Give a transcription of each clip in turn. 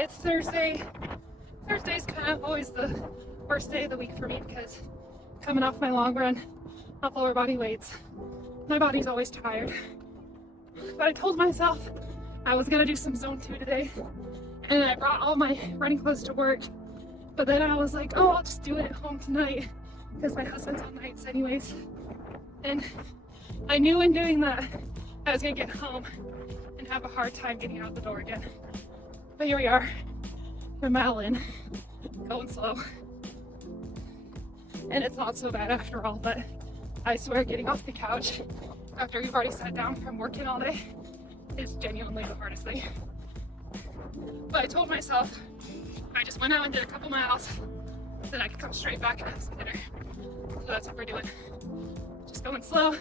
Hi, it's Thursday. Thursday's kind of always the worst day of the week for me because coming off my long run off lower body weights, my body's always tired. But I told myself I was gonna do some zone 2 today, and I brought all my running clothes to work. But then I was like, oh, I'll just do it at home tonight because my husband's on nights anyways. And I knew in doing that I was gonna get home and have a hard time getting out the door again. But here we are, a mile in, going slow. And it's not so bad after all, but I swear getting off the couch after you've already sat down from working all day is genuinely the hardest thing. But I told myself if I just went out and did a couple miles, then I could come straight back and have some dinner. So that's what we're doing. Just going slow,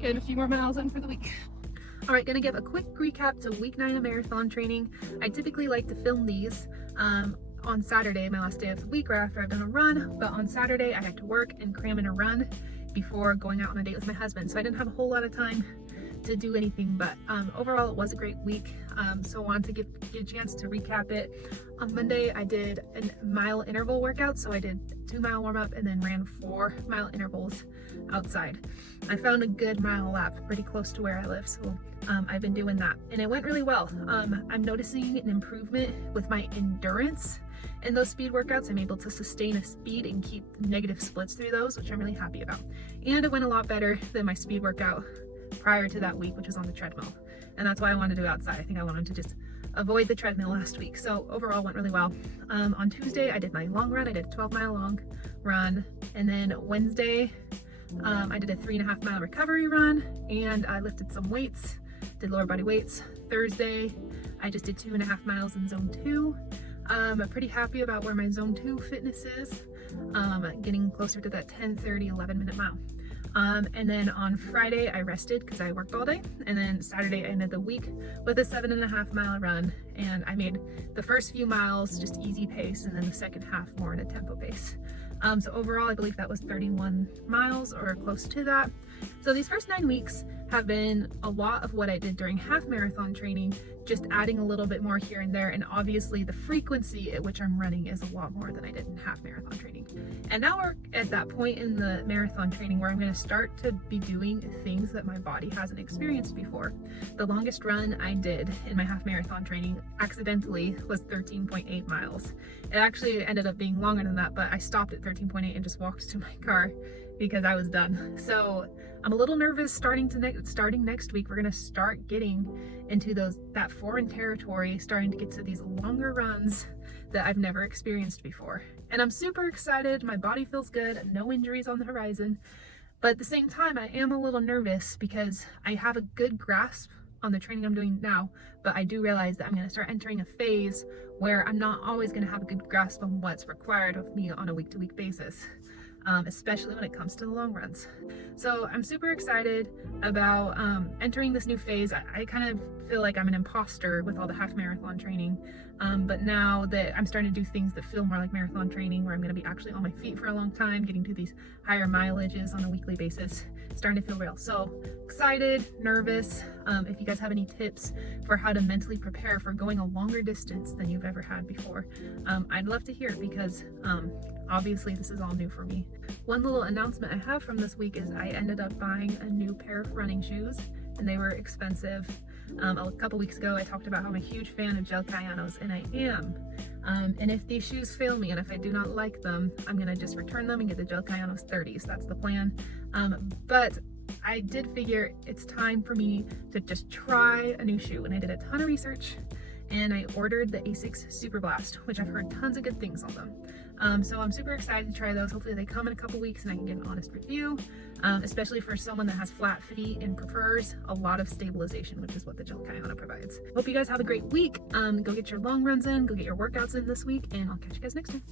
getting a few more miles in for the week. All right, gonna give a quick recap to week 9 of marathon training. I typically like to film these on Saturday, my last day of the week, right after I've done a run. But on Saturday, I had to work and cram in a run before going out on a date with my husband. So I didn't have a whole lot of time to do anything, but overall it was a great week. So I wanted to give you a chance to recap it. On Monday, I did a mile interval workout. So I did 2-mile warm up and then ran 4-mile intervals outside. I found a good mile lap pretty close to where I live. So I've been doing that and it went really well. I'm noticing an improvement with my endurance in those speed workouts. I'm able to sustain a speed and keep negative splits through those, which I'm really happy about. And it went a lot better than my speed workout prior to that week, which was on the treadmill. And that's why I wanted to do outside. I think I wanted to just avoid the treadmill last week. So overall went really well. On Tuesday, I did my long run. I did a 12-mile long run. And then Wednesday, I did a 3.5-mile recovery run and I lifted some weights, did lower body weights. Thursday, I just did 2.5 miles in zone 2. I'm pretty happy about where my zone 2 fitness is, getting closer to that 10:30, 11-minute mile. And then on Friday I rested because I worked all day, and then Saturday I ended the week with a 7.5-mile run, and I made the first few miles just easy pace and then the second half more in a tempo pace. So overall I believe that was 31 miles or close to that. So these first 9 weeks have been a lot of what I did during half marathon training, just adding a little bit more here and there, and obviously the frequency at which I'm running is a lot more than I did in half marathon training. And now we're at that point in the marathon training where I'm going to start to be doing things that my body hasn't experienced before. The longest run I did in my half marathon training accidentally was 13.8 miles. It actually ended up being longer than that, but I stopped at 13.8 and just walked to my car because I was done. So I'm a little nervous starting next week. We're gonna start getting into that foreign territory, starting to get to these longer runs that I've never experienced before. And I'm super excited. My body feels good, no injuries on the horizon. But at the same time, I am a little nervous because I have a good grasp on the training I'm doing now, but I do realize that I'm gonna start entering a phase where I'm not always gonna have a good grasp on what's required of me on a week-to-week basis. Especially when it comes to the long runs. So I'm super excited about entering this new phase. I kind of feel like I'm an imposter with all the half marathon training, but now that I'm starting to do things that feel more like marathon training, where I'm going to be actually on my feet for a long time, getting to these higher mileages on a weekly basis, starting to feel real. So excited, nervous. If you guys have any tips for how to mentally prepare for going a longer distance than you've ever had before, I'd love to hear it because obviously this is all new for me. One little announcement I have from this week is I ended up buying a new pair of running shoes, and they were expensive. A couple weeks ago I talked about how I'm a huge fan of gel Cayanos, and I am. And if these shoes fail me and if I do not like them, I'm gonna just return them and get the gel Cayanos 30s. That's the plan. But I did figure it's time for me to just try a new shoe, and I did a ton of research and I ordered the Asics Super Blast, which I've heard tons of good things on them. So I'm super excited to try those. Hopefully they come in a couple weeks and I can get an honest review, especially for someone that has flat feet and prefers a lot of stabilization, which is what the gel Kayano provides. Hope you guys have a great week. Go get your long runs in, go get your workouts in this week, and I'll catch you guys next time.